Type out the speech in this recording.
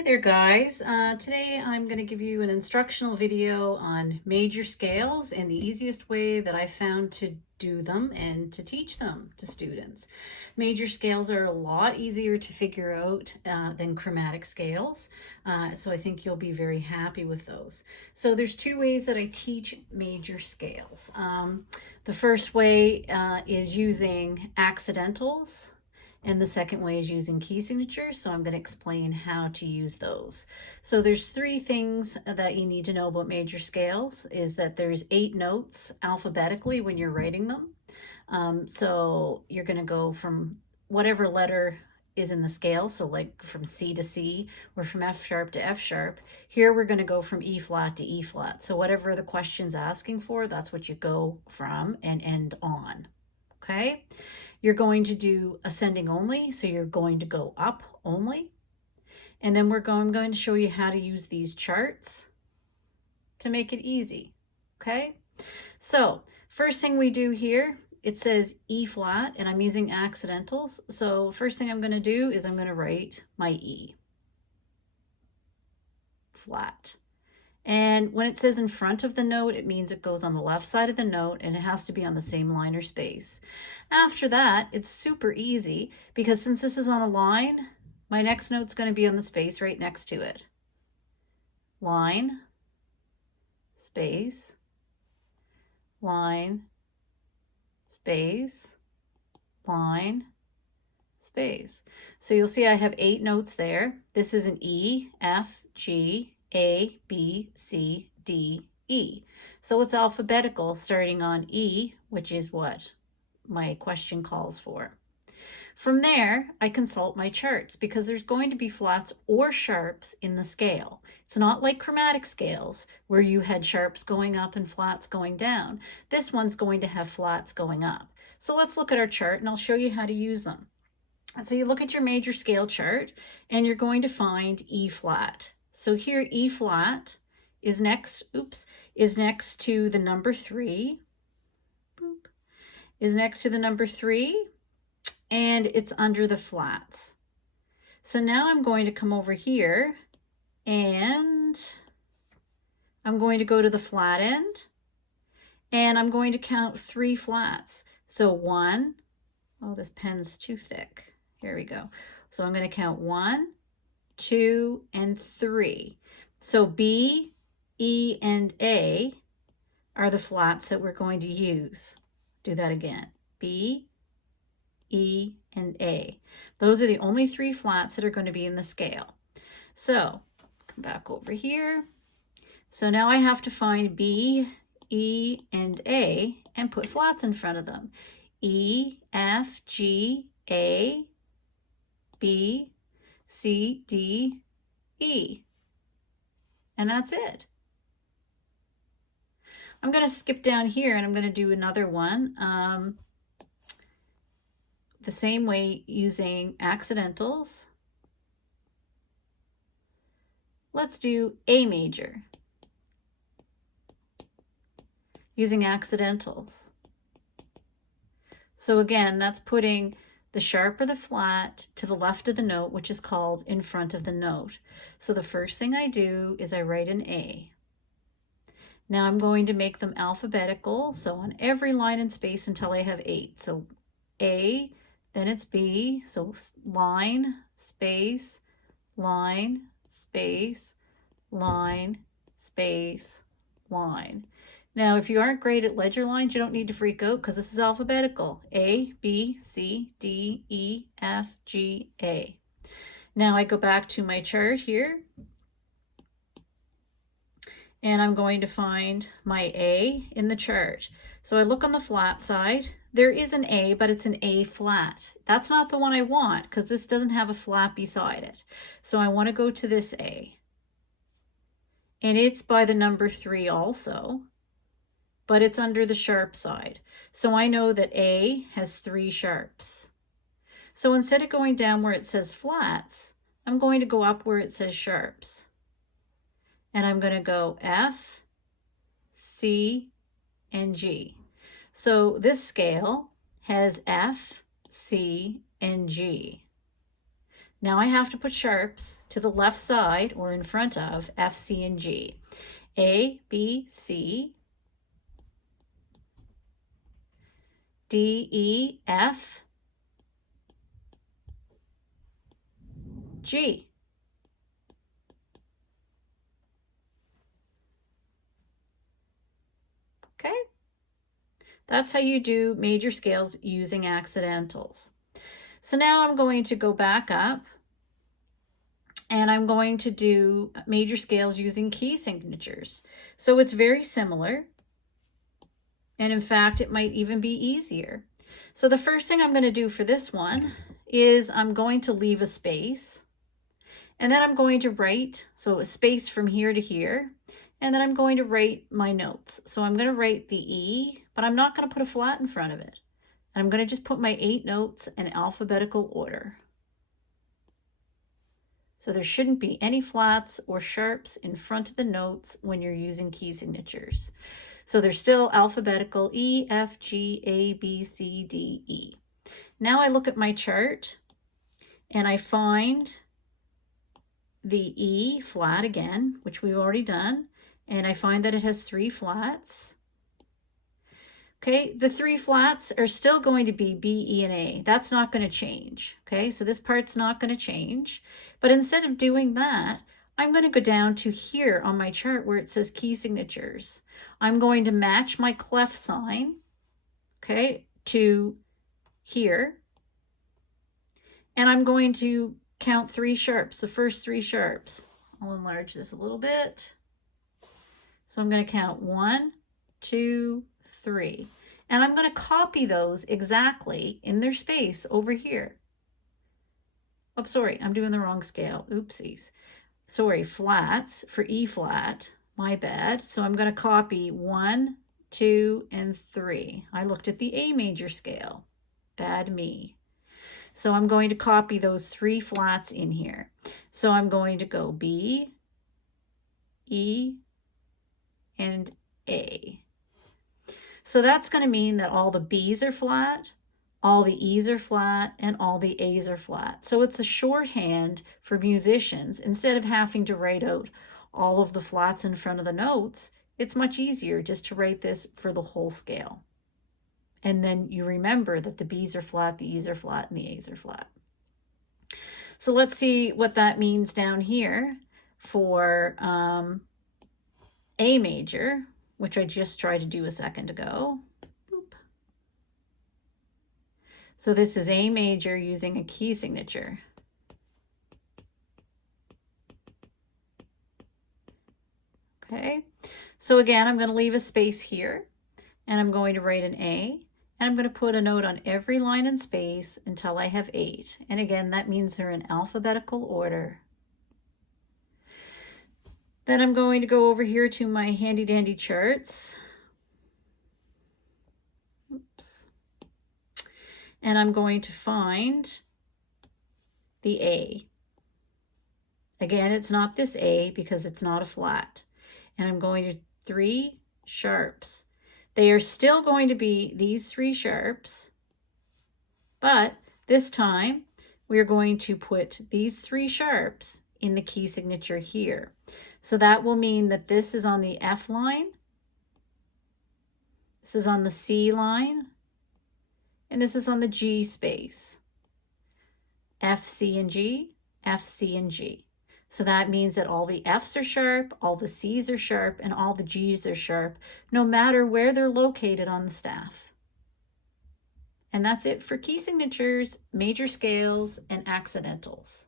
Hi there guys. Today I'm going to give you an instructional video on major scales and the easiest way that I found to do them and to teach them to students. Major scales are a lot easier to figure out than chromatic scales, so I think you'll be very happy with those. So there's two ways that I teach major scales. The first way is using accidentals. And the second way is using key signatures, so I'm going to explain how to use those. So there's three things that you need to know about major scales, is that there's 8 notes alphabetically when you're writing them. So you're going to go from whatever letter is in the scale, so like from C to C or from F sharp to F sharp. Here we're going to go from E flat to E flat. So whatever the question's asking for, that's what you go from and end on. Okay? You're going to do ascending only, so you're going to go up only. And then I'm going to show you how to use these charts to make it easy, okay? So first thing we do here, it says E flat, and I'm using accidentals. So first thing I'm going to do is I'm going to write my E flat. And when it says in front of the note, it means it goes on the left side of the note and it has to be on the same line or space. After that, it's super easy because since this is on a line, my next note's going to be on the space right next to it. Line, space, line, space, line, space. So you'll see I have 8 notes there. This is an E, F, G, A, B, C, D, E. So it's alphabetical starting on E, which is what my question calls for. From there, I consult my charts because there's going to be flats or sharps in the scale. It's not like chromatic scales where you had sharps going up and flats going down. This one's going to have flats going up. So let's look at our chart and I'll show you how to use them. So you look at your major scale chart and you're going to find E flat. So here E flat is next, is next to the number 3. Is next to the number 3 and it's under the flats. So now I'm going to come over here and I'm going to go to the flat end and I'm going to count 3 flats. So 1, oh, this pen's too thick. Here we go. So I'm going to count 1, 2, and 3. So B, E, and A are the flats that we're going to use. Do that again. B, E, and A. Those are the only 3 flats that are going to be in the scale. So come back over here. So now I have to find B, E, and A and put flats in front of them. E, F, G, A, B, C, D, E. And that's it. I'm going to skip down here and I'm going to do another one the same way using accidentals. Let's do A major using accidentals. So again, that's putting the sharp or the flat to the left of the note, which is called in front of the note. So the first thing I do is I write an A. Now I'm going to make them alphabetical, so on every line and space until I have 8. So A, then it's B, so line, space, line, space, line, space, line. Now, if you aren't great at ledger lines, you don't need to freak out because this is alphabetical. A, B, C, D, E, F, G, A. Now I go back to my chart here and I'm going to find my A in the chart. So I look on the flat side. There is an A, but it's an A flat. That's not the one I want because this doesn't have a flat beside it. So I want to go to this A. And it's by the number 3 also, but it's under the sharp side. So I know that A has 3 sharps. So instead of going down where it says flats, I'm going to go up where it says sharps. And I'm going to go F, C, and G. So this scale has F, C, and G. Now I have to put sharps to the left side or in front of F, C, and G. A, B, C, D, E, F, G. Okay? That's how you do major scales using accidentals. So now I'm going to go back up and I'm going to do major scales using key signatures. So it's very similar. And in fact, it might even be easier. So the first thing I'm going to do for this one is I'm going to leave a space. And then I'm going to write, so a space from here to here. And then I'm going to write my notes. So I'm going to write the E, but I'm not going to put a flat in front of it. And I'm going to just put my 8 notes in alphabetical order. So there shouldn't be any flats or sharps in front of the notes when you're using key signatures. So they're still alphabetical E, F, G, A, B, C, D, E. Now I look at my chart and I find the E flat again, which we've already done, and I find that it has 3 flats. Okay, the 3 flats are still going to be B, E, and A. That's not going to change. Okay, so this part's not going to change. But instead of doing that, I'm going to go down to here on my chart where it says key signatures. I'm going to match my clef sign, okay, to here. And I'm going to count 3 sharps, the first 3 sharps. I'll enlarge this a little bit. So I'm going to count 1, 2, 3. And I'm going to copy those exactly in their space over here. Oh, sorry, I'm doing the wrong scale. Oopsies. Sorry, flats for E flat. My bad. So I'm going to copy 1, 2, and 3. I looked at the A major scale. Bad me. So I'm going to copy those 3 flats in here. So I'm going to go B, E, and A. So that's going to mean that all the B's are flat, all the E's are flat, and all the A's are flat. So it's a shorthand for musicians. Instead of having to write out all of the flats in front of the notes, it's much easier just to write this for the whole scale. And then you remember that the B's are flat, the E's are flat, and the A's are flat. So let's see what that means down here for A major, which I just tried to do a second ago. Boop. So this is A major using a key signature. Okay, so again, I'm going to leave a space here, and I'm going to write an A, and I'm going to put a note on every line and space until I have 8. And again, that means they're in alphabetical order. Then I'm going to go over here to my handy dandy charts. Oops. And I'm going to find the A. Again, it's not this A because it's not a flat. And I'm going to 3 sharps. They are still going to be these 3 sharps, but this time we are going to put these 3 sharps in the key signature here. So that will mean that this is on the F line, this is on the C line, and this is on the G space. F, C, and G, F, C, and G. So that means that all the F's are sharp, all the C's are sharp, and all the G's are sharp, no matter where they're located on the staff. And that's it for key signatures, major scales, and accidentals.